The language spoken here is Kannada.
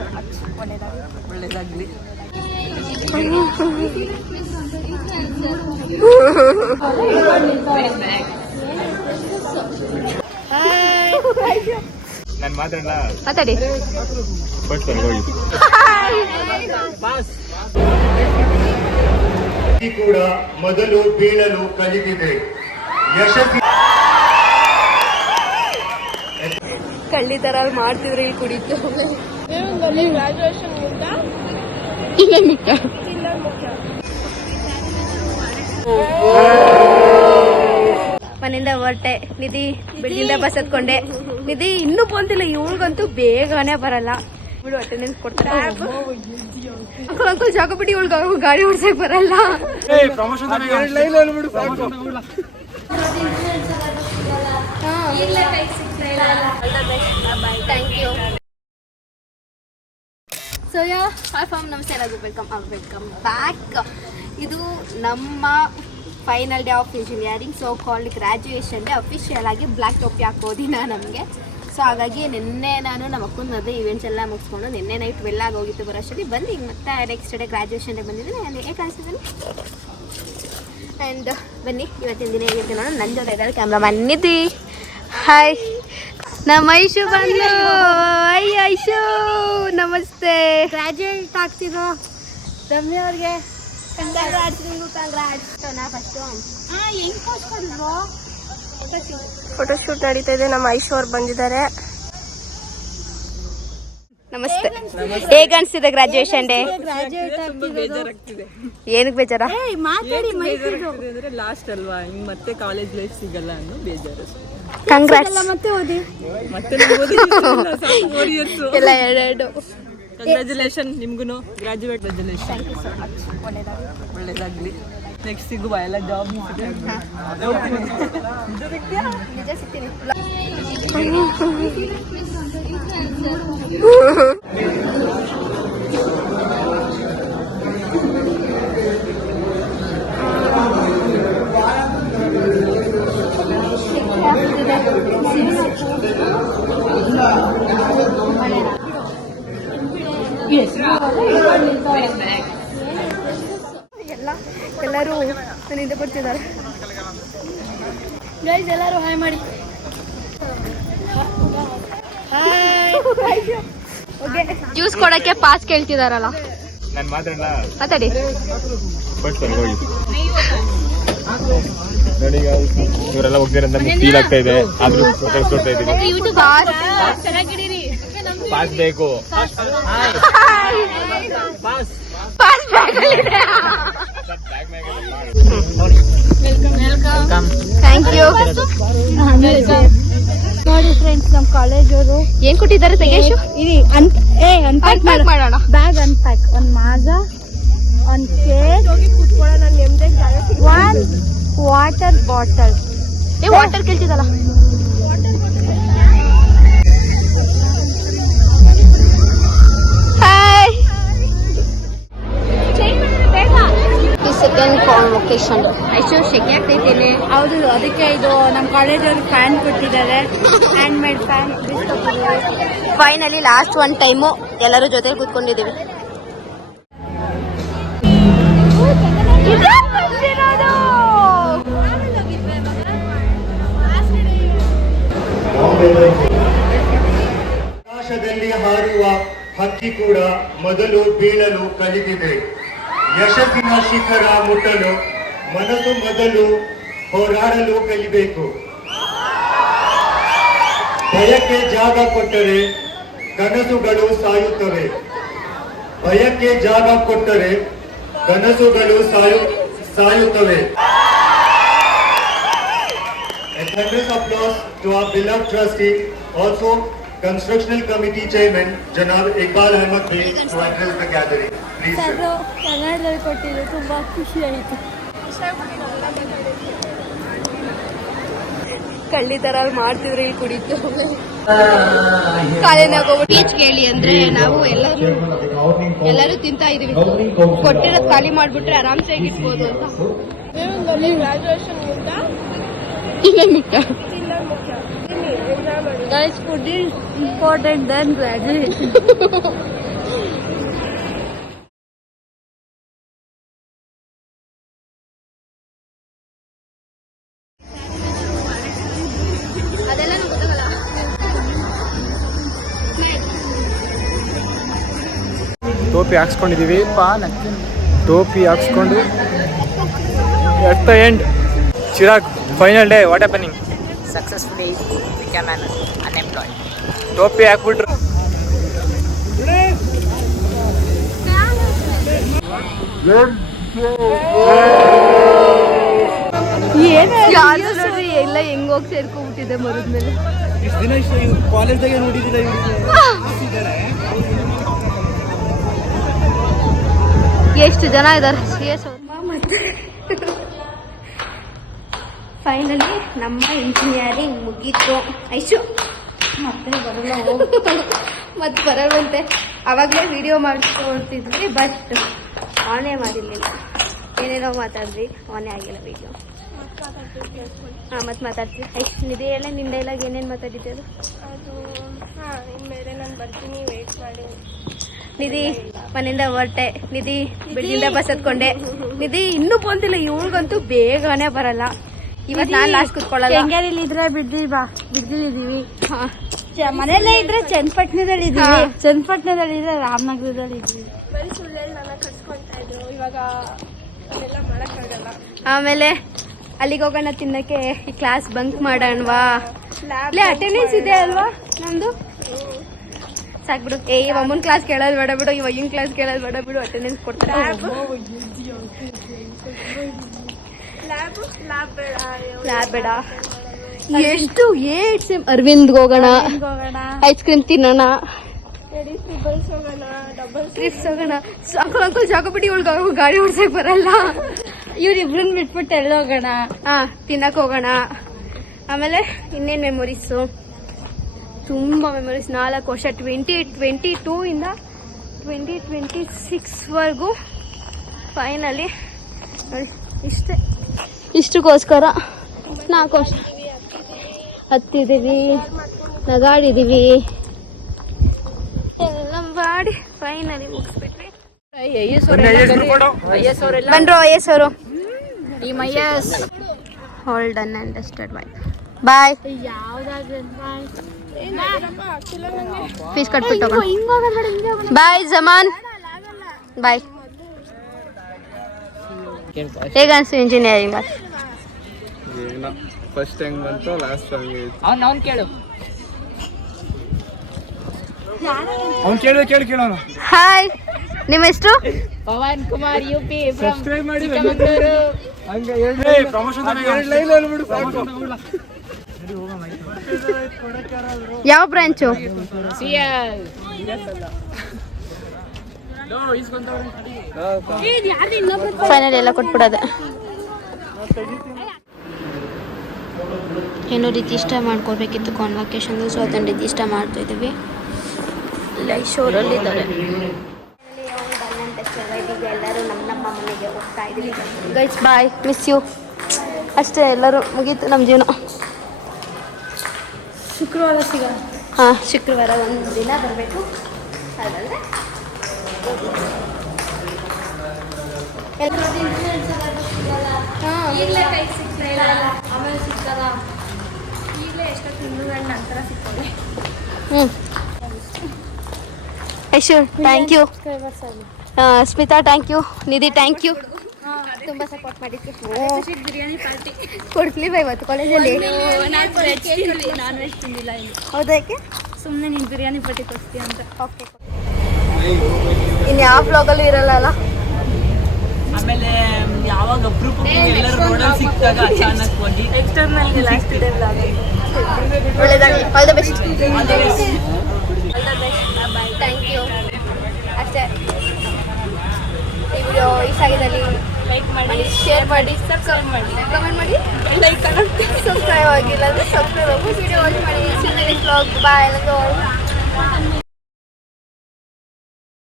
So much. ಒಳ್ಳೇದಾಗಲಿ. ನಾನು ಮಾತಾಡಲ್ಲ, ಮಾತಾಡಿ. ಕೂಡ ಮೊದಲು ಬೀಳಲು ಕಲಿತಿದೆ. ಯಶಸ್ವಿ ಕಳ್ಳಿ ತರ ಮಾಡ್ತಿದ್ರು ಇಲ್ಲಿ ಕುಡಿತು. ಮನೆಯಿಂದ ಹೊರಟೆ. ನಿಧಿ ಬೆಳಗಿಂದ ಬಸ್ ಹತ್ಕೊಂಡೆ. ನಿಧಿ ಇನ್ನೂ ಬಂದಿಲ್ಲ. ಇವಳಿಗಂತೂ ಬೇಗನೆ ಬರಲ್ಲ. ಇವಳು ಅಟೆಂಡೆನ್ಸ್ ಕೊಡ್ತಾರೆ. ಅಂಕಲ್ ಜಾಗ ಬಿಟ್ಟು ಇವಳು ಗಾಡಿ ಓಡ್ಸಕ್ ಬರಲ್ಲ. Thank you. So yeah hi fam, ನಮಸ್ತೆ ಎಲ್ಲರಿಗೂ. Welcome back. ಇದು ನಮ್ಮ final day of engineering, so called graduation day. Official ಆಗಿ ಬ್ಲ್ಯಾಕ್ ಟೋಪಿ ಹಾಕೋ ದಿನ ನಮಗೆ. ಸೊ ಹಾಗಾಗಿ ನಿನ್ನೆ ನಾನು ನಮ್ಮ ಅಕ್ಕನ ಮದುವೆ ಇವೆಂಟ್ಸ್ ಎಲ್ಲ ಮುಗಿಸ್ಕೊಂಡು ನಿನ್ನೆ ನೈಟ್ 12 ಆಗೋಗಿತ್ತು ಬರೋಷ್ಟರಲ್ಲಿ. ಬಂದು ಈಗ ಮತ್ತೆ ನೆಕ್ಸ್ಟ್ ಡೇ ಗ್ರ್ಯಾಜುಯೇಷನ್ ಡೇ ಬಂದಿದ್ದೀನಿ. ನಾನು ಹೇಗೆ ಕಾಣಿಸ್ತಿದ್ದೀನಿ. ಆ್ಯಂಡ್ ಬನ್ನಿ ಇವತ್ತಿನ ದಿನ ಹೇಗಿತ್ತು ನೋಡೋಣ. ನನ್ನ ಜೊತೆ ಇದ್ದಾರೆ ಕ್ಯಾಮ್ರಾಮನ್ ನಿಧಿ. ಹಾಯ್. ನಮ್ಮ ಐಶು ಬಂದು. ಐಶು ನಮಸ್ತೆ. ಗ್ರ್ಯಾಜುಯೇಟ್ ಆಗ್ತಿದ್ರು ರಮ್ಯ ಅವ್ರಿಗೆ. ಫೋಟೋಶೂಟ್ ನಡೀತಾ ಇದೆ. ನಮ್ಮ ಐಶು ಅವ್ರು ಬಂದಿದ್ದಾರೆ. ನಮಸ್ತೆ. ಹೇಗ ಅನ್ಸ್ತಿದೆ ಗ್ರಾಜುಯೇಷನ್ ಡೇ? ಏನಕ್ಕೆ ಬೇಜಾರ? ಲಾಸ್ಟ್ ಅಲ್ವಾ, ಮತ್ತೆ ಕಾಲೇಜ್ ಲೈಫ್ ಸಿಗಲ್ಲ ಅನ್ನೋ ಬೇಜಾರು. ಕಂಗ್ರಾಟ್ಸ್. ಎಲ್ಲ ಎರಡು. ಕಂಗ್ರ್ಯಾಚುಲೇಷನ್ ನಿಮ್ಗೂ. Graduate resolution. ಒಳ್ಳೇದಾಗ್ಲಿ. ನೆಕ್ಸ್ಟ್ ಸಿಗುವ ಎಲ್ಲ ಜಾಬ್. ನಿಜ ಸಿಗ್ತೀನಿ. ಎಲ್ಲರೂ ನನ್ನಿಂದ ಬರ್ತಿದ್ದಾರೆ. ಗೈಸ್ ಎಲ್ಲರೂ ಹಾಯ್ ಮಾಡಿ. ಜ್ಯೂಸ್ ಕೊಡಕ್ಕೆ ಪಾಸ್ ಕೇಳ್ತಿದಾರಲ್ಲ. ನಾನು ಮಾತಾಡಲ್ಲ, ಮಾತಾಡಿ. ನೋಡಿ ಈಗ ಇವರೆಲ್ಲ ಹೋಗ್ದಿರಂತ ಫೀಲ್ ಆಗ್ತಾ ಇದೆ. ಆದ್ರೂ ಕೊಡ್ತಾ ಇದ್ದೀವಿ. ಪಾಸ್ ಬೇಕು. Thank you. ನೋಡಿ ಫ್ರೆಂಡ್ಸ್, ನಮ್ಮ ಕಾಲೇಜ್ ಅವರು ಏನ್ ಕೊಟ್ಟಿದ್ದಾರೆ ತೆಗೇಶು? ಅನ್ಪ್ಯಾಕ್ ಮಾಡೋಣ. Bag unpack. ಒಂದ್ ಮಾಜ, ಒಂದ್ cake, one water bottle. Water ಕೇಳ್ತಿದಲ್ಲ. Second convocation. ಐಶು ಶೆಕೆ ಆಗ್ತೈತೇನೆ. ಹೌದು, ಅದಕ್ಕೆ ಇದು ನಮ್ಮ ಕಾಲೇಜ್ ಅವರು ಫ್ಯಾನ್ ಕೊಟ್ಟಿದ್ದಾರೆ. Hand made fan. Finally last one time ಎಲ್ಲರೂ ಜೊತೆ ಕೂತ್ಕೊಂಡಿದ್ದೀವಿ. ಆಕಾಶದಲ್ಲಿ ಹಾರುವ ಹಕ್ಕಿ ಕೂಡ ಮೊದಲು ಬೀಳಲು ಕಲಿತಿದೆ. ಯಶಸ್ಸಿನ ಶಿಖರ ಮುಟ್ಟಲು ಮನಸ್ಸು ಮೊದಲು ಹೋರಾಡಲು ಕಲಿಬೇಕು. ಭಯಕ್ಕೆ ಜಾಗ ಕೊಟ್ಟರೆ ಕನಸುಗಳು ಸಾಯುತ್ತವೆ. ಭಯಕ್ಕೆ ಜಾಗ ಕೊಟ್ಟರೆ ಕನಸುಗಳು ಸಾಯುತ್ತವೆ. A thunderous applause to our beloved trustee, also Constructional Committee Chairman, Janab Iqbal Ahmed Bey, to address the gathering. Please, sir. ಕನ್ನಡದಲ್ಲಿ ಕೊಟ್ಟಿದ್ದು ತುಂಬಾ ಖುಷಿ ಆಯಿತು. ಕಳ್ಳಿ ತರ ಮಾಡ್ತಿದ್ರು ಇಲ್ಲಿ ಕುಡಿತು. ಕಾಲೇಜಾಗ ಹೋಗ್ಬಿಟ್ಟು ಬೀಚ್ ಕೇಳಿ ಅಂದ್ರೆ ನಾವು ಎಲ್ಲರೂ ತಿಂತಾ ಇದೀವಿ. ಕೊಟ್ಟಿರೋದು ಖಾಲಿ ಮಾಡ್ಬಿಟ್ರೆ ಆರಾಮ್ಸೆ ಇಟ್ಬೋದು ಅಂತ. Guys, food is important than graduation. ಟೋಪಿ ಹಾಕ್ಸ್ಕೊಂಡಿದ್ದೀವಿ. ಟೋಪಿ ಹಾಕ್ಸ್ಕೊಂಡು at the end Chirag final day what happening? Successfully become an unemployed. ಟೋಪಿ ಹಾಕ್ಬಿಟ್ರು. ಯಾರು ನೋಡ್ರಿ ಎಲ್ಲ ಹೆಂಗ್ ಹೋಗಿ ಸೇರ್ಕೊಂಡ್ಬಿಟ್ಟಿದೆ ಮರದ ಮೇಲೆ. ಎಷ್ಟು ಜನ ಇದ್ದಾರೆ ಮತ್ತೆ ಫೈನಲಿ ನಮ್ಮ ಇಂಜಿನಿಯರಿಂಗ್ ಮುಗೀತು. ಐಶು ಮತ್ತೆ ಬರಲ್ಲ ಮತ್ತೆ ಬರಲ್ವಂತೆ. ಅವಾಗಲೇ ವಿಡಿಯೋ ಮಾಡಿಸ್ಕೊಳ್ತಿದ್ವಿ ಬಟ್ ಆನೇ ಮಾಡಿರ್ಲಿಲ್ಲ. ಏನೇನೋ ಮಾತಾಡಿದ್ವಿ, ಆನೇ ಆಗಿಲ್ಲ ವಿಡಿಯೋ. ಹಾಂ ಮತ್ತೆ ಮಾತಾಡ್ತೀವಿ. ಐಶು ನಿಧಿ ಎಲ್ಲ ನಿನ್ನ ಡೈಲಾಗ್ ಏನೇನು ಮಾತಾಡಿದ್ದೆ ಅದು? ಇನ್ಮೇಲೆ ನಾನು ಬರ್ತೀನಿ, ವೇಟ್ ಮಾಡಿ. ನಿಧಿ ಮನೆಯಿಂದ ಹೊರಟೆ, ನಿಧಿ ಬೆಳಗಿಂದ ಬಸ್ ಹತ್ಕೊಂಡೆ. ನಿಧಿ ಇನ್ನೂ ಬಂದಿಲ್ಲ, ಇವಳಿಗಂತೂ ಬೇಗನೆ ಬರಲ್ಲ. ಇವತ್ತು ನಾನು ಲಾಸ್ಟ್ ಕುತ್ಕೊಳ್ಳಲ್ಲ. ಕೆಂಗೇರಿಲಿ ಇದ್ರೆ ಬಿಡ್ದಿದ್ದೀವಿ. ಮನೆಯಲ್ಲೇ ಇದ್ರೆ ಚನ್ನಪಟ್ಟಣದಲ್ಲಿ ಇದೀವಿ, ಚನ್ನಪಟ್ಟಣದಲ್ಲಿ ಇದ್ರೆ ರಾಮನಗರದಲ್ಲಿ ಇದೀವಿ. ಬರೀ ಸುಳ್ಳೆಲ್ಲ ನನ್ನ ಕರ್ಸ್ಕೊಂತಾ ಇದ್ರು, ಇವಾಗ ಅದೆಲ್ಲ ಮಾಡಕ್ಕಾಗಲ್ಲ. ಆಮೇಲೆ ಅಲ್ಲಿಗೆ ಹೋಗೋಣ ತಿನ್ನಕ್ಕೆ. ಈ ಕ್ಲಾಸ್ ಬಂಕ್ ಮಾಡೋಣವಾ? ಅಟೆಂಡೆನ್ಸ್ ಇದೆ ಅಲ್ವಾ ನಮ್ದು? ಸಾಕ್ಬಿಡು. ಇವ ಅಮ್ಮನ ಕ್ಲಾಸ್ ಕೇಳೋದು ಬೇಡ ಬಿಡು, ಇವಾಗಿನ ಕ್ಲಾಸ್ ಕೇಳೋದು ಬೇಡ ಬಿಡು, ಅಟೆಂಡೆನ್ಸ್ ಕೊಡ್ತಾರೆ. ಲ್ಯಾಬ್ ಬೇಡ. ಎಷ್ಟು 8 ಸೆಮ್. ಅರವಿಂದ್ಗೆ ಹೋಗೋಣ, ಐಸ್ ಕ್ರೀಮ್ ತಿನ್ನೋಣ, ಟ್ರಿಪ್ಸ್ ಹೋಗೋಣ. ಅಂಕಲ್ ಸಾಕಬಿಟ್ಟು ಇವಳು ಗಾಡಿ ಓಡ್ಸಕ್ ಬರಲ್ಲ. ಇವ್ರಿಬ್ರನ್ನ ಬಿಟ್ಬಿಟ್ಟು ಎಲ್ಲ ಹೋಗೋಣ. ತಿನ್ನಕ್ ಹೋಗೋಣ. ಆಮೇಲೆ ಇನ್ನೇನು ಮೆಮೊರೀಸು, ತುಂಬ ಮೆಮೊರೀಸ್. 4 ವರ್ಷ 2022 ಇಂದ 2026ವರೆಗೂ ಫೈನಲಿ ಇಷ್ಟೇ. ಇಷ್ಟಕ್ಕೋಸ್ಕರ 4 ವರ್ಷ ಹತ್ತಿದ್ದೀವಿ, ನಗಾಡಿದ್ದೀವಿ, ಎಲ್ಲ ಮಾಡಿ ಫೈನಲಿ ಮುಗಿಸ್ಬಿಟ್ವಿ. ಬನ್ರೋ ಐಎಸ್ ಅವರು. All done and dusted. Bye. Fees ಕಟ್ಬಿಟ್ಟು ಬಾಯ್ ಜಮಾನ್. ಬಾಯ್. ಹೇಗೆ ಅನ್ಸು ಇಂಜಿನಿಯರಿಂಗ್? ಫಸ್ಟ್ ಹೆಂಗ್ ಬಂತು, ಲಾಸ್ಟ್ ಅವ್ನು ಕೇಳು. ಕೇಳೋಣ. ಹಾಯ್, ನಿಮ್ಮ ಹೆಸರು? ಪವನ್ ಕುಮಾರ್ UP ಸಬ್ಸ್ಕ್ರೈಬ್ ಮಾಡಿ. ಯಾವ ಬ್ರಾಂಚು? ಫೈನಲ್ ಎಲ್ಲ ಕೊಟ್ಬಿಡೋದೆ. ಏನೋ ರಿಜಿಸ್ಟರ್ ಮಾಡ್ಕೊಳ್ಬೇಕಿತ್ತು ಕಾನ್ವೊಕೇಶನ್, ಸೊ ಅದನ್ನು ರಿಜಿಸ್ಟರ್ ಮಾಡ್ತಾ ಇದ್ದೀವಿ. ಲೈಶೋರಲ್ಲಿದ್ದಾರೆ. ಎಲ್ಲರೂ ನಮ್ಮ ಮನೆಗೆ ಹೋಗ್ತಾ ಇದ್ದೀವಿ. Guys bye, miss you. ಅಷ್ಟೇ, ಎಲ್ಲರೂ ಮುಗೀತು ನಮ್ಮ ಜೀವನ. ಶುಕ್ರವಾರ ಸಿಗೋಣ. ಹಾಂ, ಶುಕ್ರವಾರ ಒಂದು ದಿನ ಬರಬೇಕು. ಅದಲ್ಲದೆ ಈಗಲೇ ಕೈ ಸಿಗ್ತಾ ಆಮೇಲೆ ಸಿಗ್ತದ. ಈಗಲೇ ಎಷ್ಟೋ ತಿಂಗಳು ನಂತರ ಸಿಗ್ತದೆ. Aishu thank you, Smita thank you, Nidhi thank you. ತುಂಬ ಸಪೋರ್ಟ್ ಮಾಡಿದ್ವಿ. ಬಿರಿಯಾನಿ ಪಾರ್ಟಿ ಕೊಡ್ಲಿಲ್ವ ಇವತ್ತು ಕಾಲೇಜಲ್ಲಿ? ನಾನ್ ವೆಜ್ ತಿಂದಿಲ್ಲ ಇಲ್ಲಿ. ಹೌದಾ? ಯಾಕೆ? ಸುಮ್ಮನೆ ನೀನು ಬಿರಿಯಾನಿ ಪಾರ್ಟಿ ಕೊಡ್ತೀಯ ಅಂತ. ಓಕೆ. ಇನ್ನು ಯಾವ ಬ್ಲಾಗಲ್ಲೂ ಇರಲ್ಲ ಅಲ್ಲ? ಆಮೇಲೆ ಯಾವಾಗ ಅಪರೂಪಕ್ಕೆ ಎಲ್ಲರೂ ರೋಡಲ್ಲಿ ಸಿಕ್ಕಿದಾಗ ಅಚಾನಕವಾಗಿ ಎಕ್ಸ್ಟರ್ನಲ್ ಲಾಸ್ಟ್ ಇದೆ ಬ್ಲಾಗ್. ಒಳ್ಳೆದಾಗಲಿ. All the best. Thank you. ಅಷ್ಟೇ. ಈ ವಿಡಿಯೋ ಇಷ್ಟ ಆಗಿದ್ದಲ್ಲಿ ಲೈಕ್ ಮಾಡಿ, ಶೇರ್ ಮಾಡಿ, ಸಬ್ಸ್ಕ್ರೈಬ್ ಮಾಡಿ, ಕಮೆಂಟ್ ಮಾಡಿ. ಲೈಕ್ ಸಬ್ಸ್ಕ್ರೈಬ್ ಆಗಿಲ್ಲ ಅಂದರೆ ಸಬ್ಸ್ಕ್ರೈಬ್ ಆಗಿ ವಿಡಿಯೋ ವಾಚ್ ಮಾಡಿ. ನೆಕ್ಸ್ಟ್ ವ್ಲಾಗ್ ಬಾಯ್.